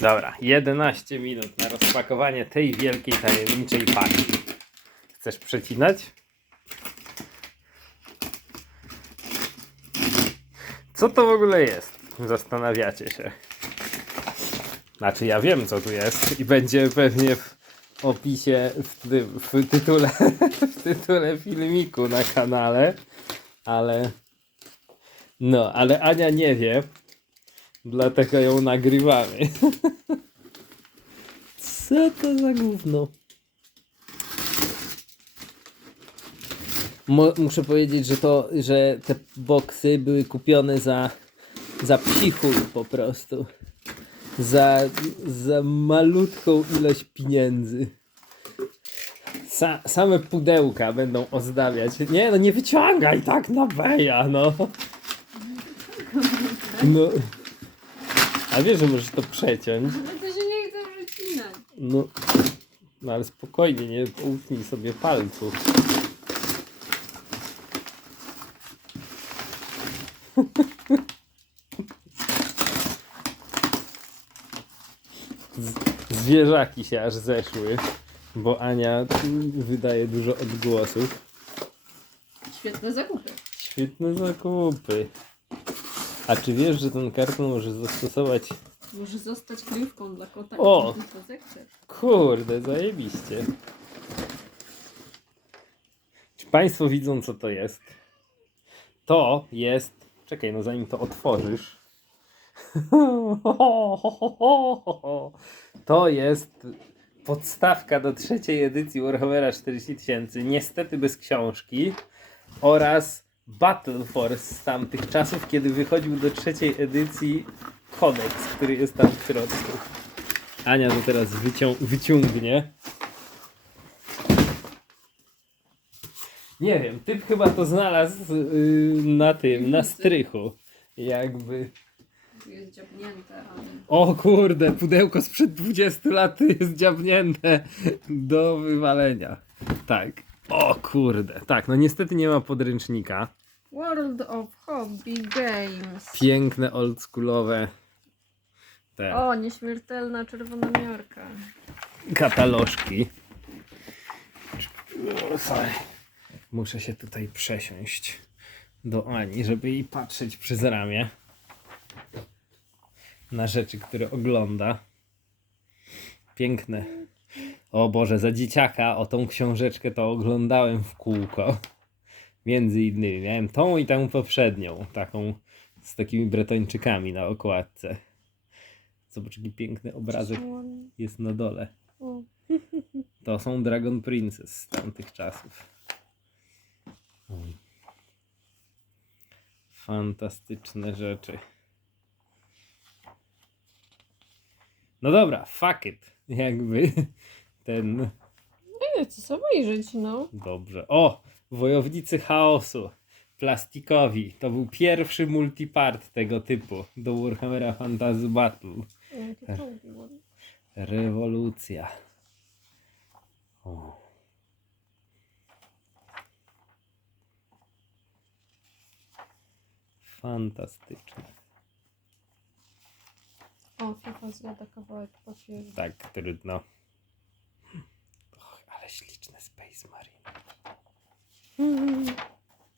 Dobra, 11 minut na rozpakowanie tej wielkiej tajemniczej paki. Chcesz przecinać? Co to w ogóle jest? Zastanawiacie się. Znaczy ja wiem co tu jest i będzie pewnie w opisie, w, ty, w, tytule, w tytule filmiku na kanale, ale no, ale Ania nie wie, dlatego ją nagrywamy. Co to za gówno? Mo- muszę powiedzieć, że to, że te boksy były kupione za, za psichuj po prostu. Za, za malutką ilość pieniędzy. Sa, same pudełka będą ozdabiać. Nie, no nie wyciągaj tak na beja, no. No. A wiesz, że możesz to przeciąć. No to się nie chce przecinać. No, no ale spokojnie, nie utnij sobie palców. Zwierzaki się aż zeszły, bo Ania wydaje dużo odgłosów. Świetne zakupy. Świetne zakupy. A czy wiesz, że ten karton może zastosować Może zostać kryjówką dla kota O! i to zechcesz. Kurde, zajebiście. Czy Państwo widzą, co to jest? To jest. Czekaj, no zanim to otworzysz. To jest podstawka do trzeciej edycji Warhammera 40 tysięcy. Niestety bez książki. Oraz Battle Force z tamtych czasów, kiedy wychodził do trzeciej edycji kodeks, który jest tam w środku. Ania to teraz wycią- wyciągnie. Nie wiem, typ chyba to znalazł yy, na tym, na strychu. Jakby. Tu jest dziabnięte, ale... O kurde, pudełko sprzed 20 lat jest dziabnięte do wywalenia. Tak. O kurde. Tak, no niestety nie ma podręcznika. World of Hobby Games. Piękne, oldschoolowe te O, nieśmiertelna czerwona miarka. katalożki. O, Sorry. Muszę się tutaj przesiąść do Ani, żeby jej patrzeć przez ramię na rzeczy, które ogląda. Piękne. O Boże, za dzieciaka o tą książeczkę to oglądałem w kółko. Między innymi miałem tą i tą poprzednią, taką z takimi bretończykami na okładce. Zobacz, jaki piękny obrazek jest na dole. To są Dragon Princess z tamtych czasów. Fantastyczne rzeczy. No dobra, fuck it. Jakby ten. Nie, co obejrzeć, no. Dobrze. O! Wojownicy chaosu. Plastikowi. To był pierwszy multipart tego typu do Warhammera Fantasy Battle. Jakie to było. Rewolucja. O. Fantastyczne. O, FIFA zjada kawałek papieru. Tak, trudno. Śliczne Space Marine.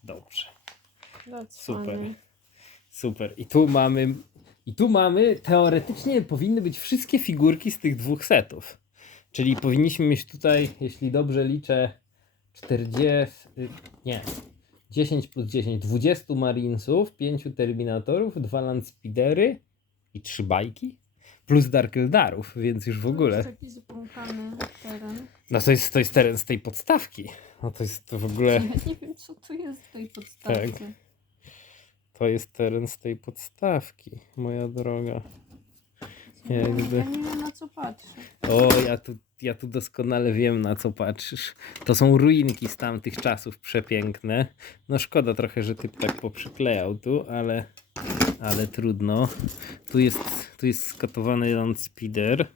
Dobrze. That's Super. funny. Super. I tu mamy. I tu mamy, teoretycznie powinny być wszystkie figurki z tych dwóch setów. Czyli powinniśmy mieć tutaj, jeśli dobrze liczę, 40. y, Nie. 10 plus 10, 20 Marinesów, 5 Terminatorów, 2 Landspeedery i 3 bajki. Plus Dark Eldarów, więc już w To ogóle. jest taki teren. No to jest, to jest teren z tej podstawki. No to jest to w ogóle. Ja nie wiem, co tu jest w tej podstawce. Tak. To jest teren z tej podstawki, moja droga. Ja, Jakby- ja nie wiem, na co patrzę. O, ja tu, ja tu doskonale wiem, na co patrzysz. To są ruinki z tamtych czasów przepiękne. No szkoda trochę, że typ tak poprzyklejał tu, ale, ale trudno. Tu jest, tu jest skatowany Land Speeder.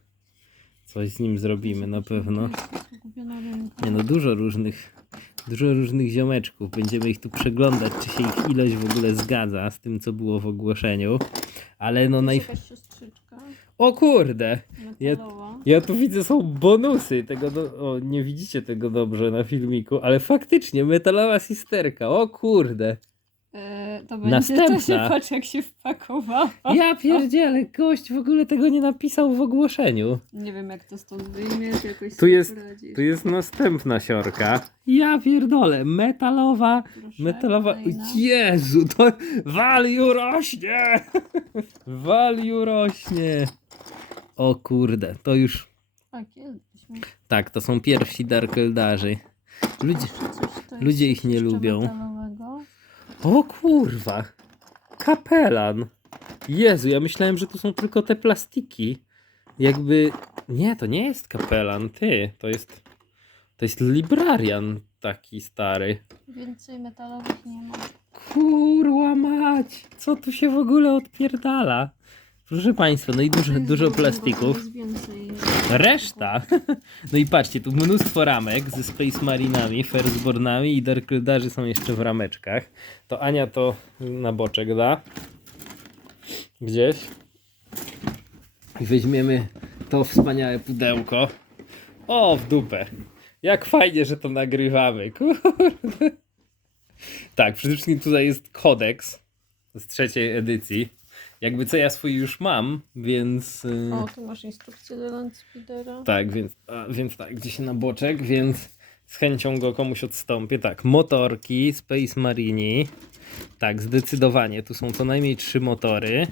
Coś z nim zrobimy na pewno. Nie no, dużo różnych, dużo różnych ziomeczków. Będziemy ich tu przeglądać, czy się ich ilość w ogóle zgadza z tym, co było w ogłoszeniu. Ale no naj... O kurde! Ja-. Ja tu widzę, są bonusy tego. Do... O, nie widzicie tego dobrze na filmiku, ale faktycznie metalowa sisterka. O kurde. E, to będzie Następna. to się patrz jak się wpakowała. Ja pierdzielę, gość w ogóle tego nie napisał w ogłoszeniu. Nie wiem jak to stąd wyjmiesz, jakoś Tu jest- poradzisz. Tu jest następna siorka. Ja pierdolę, metalowa, Proszę, metalowa. kolejna. Jezu, to value rośnie! Value rośnie! O kurde, to już. Kiedyśmy. Tak, to są pierwsi Dark Eldarzy. Ludzie. Ludzie ich nie lubią. metalowego. O kurwa! Kapelan! Jezu, ja myślałem, że to są tylko te plastiki. Jakby. Nie, to nie jest kapelan, ty. To jest. To jest librarian taki stary. Więcej metalowych nie ma. Kurwa mać! Co tu się w ogóle odpierdala? Proszę Państwa, no i dużo, dużo plastików. Jest więcej. Reszta! No i patrzcie, tu mnóstwo ramek ze Space Marinami, Firstbornami i Dark Eldarzy są jeszcze w rameczkach. To Ania to na boczek da. Gdzieś. I weźmiemy to wspaniałe pudełko. O, w dupę. Jak fajnie, że to nagrywamy. Kurde. Tak, przede wszystkim tutaj jest kodeks z trzeciej edycji. Jakby co ja swój już mam, więc... y, O, tu masz instrukcję do Landspeedera. tak, więc, a, więc tak, gdzieś na boczek, więc z chęcią go komuś odstąpię. Tak, motorki, Space Marini. Tak, zdecydowanie, tu są co najmniej trzy motory.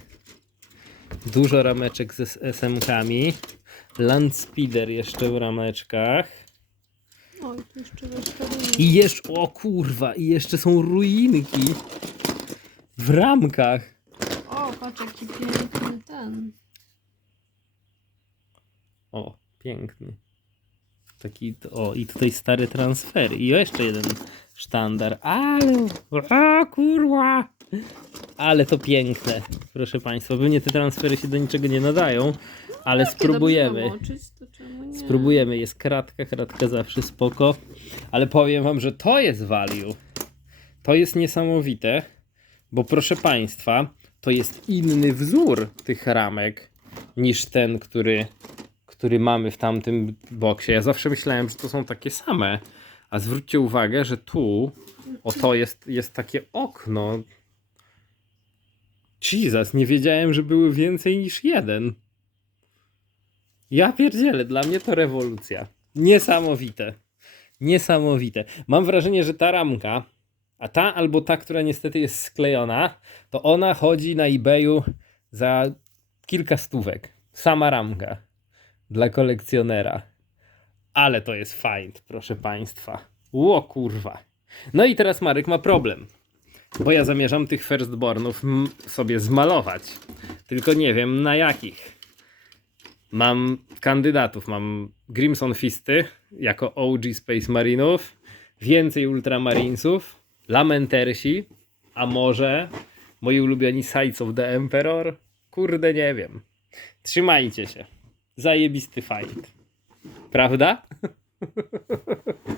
Dużo rameczek ze SMK-ami. Landspeeder jeszcze w rameczkach. O, i jeszcze reszta I jeszcze, o kurwa, i jeszcze są ruinki. W ramkach. Patrz jaki piękny ten. O, piękny. Taki, o, i tutaj stary transfer. I jeszcze jeden sztandar. Ale, a kurwa. Ale to piękne, proszę Państwa. Pewnie te transfery się do niczego nie nadają, ale spróbujemy. Spróbujemy. Jest kratka, kratka zawsze spoko. Ale powiem Wam, że to jest value. To jest niesamowite, bo proszę Państwa, to jest inny wzór tych ramek niż ten, który, który mamy w tamtym boksie. Ja zawsze myślałem, że to są takie same. A zwróćcie uwagę, że tu, o to jest, jest takie okno. Jesus, nie wiedziałem, że były więcej niż jeden. Ja pierdzielę, dla mnie to rewolucja. Niesamowite. Niesamowite. Mam wrażenie, że ta ramka, a ta albo ta, która niestety jest sklejona, to ona chodzi na eBayu za kilka stówek. Sama ramka dla kolekcjonera. Ale to jest find, proszę Państwa. Ło kurwa. No i teraz Marek ma problem. Bo ja zamierzam tych firstbornów sobie zmalować. Tylko nie wiem na jakich. Mam kandydatów. Mam Grimson Fisty jako OG Space Marinów, więcej Ultramarinesów, Lamentersi, a może moi ulubioni Sides of the Emperor? Kurde, nie wiem. Trzymajcie się. Zajebisty fight. Prawda?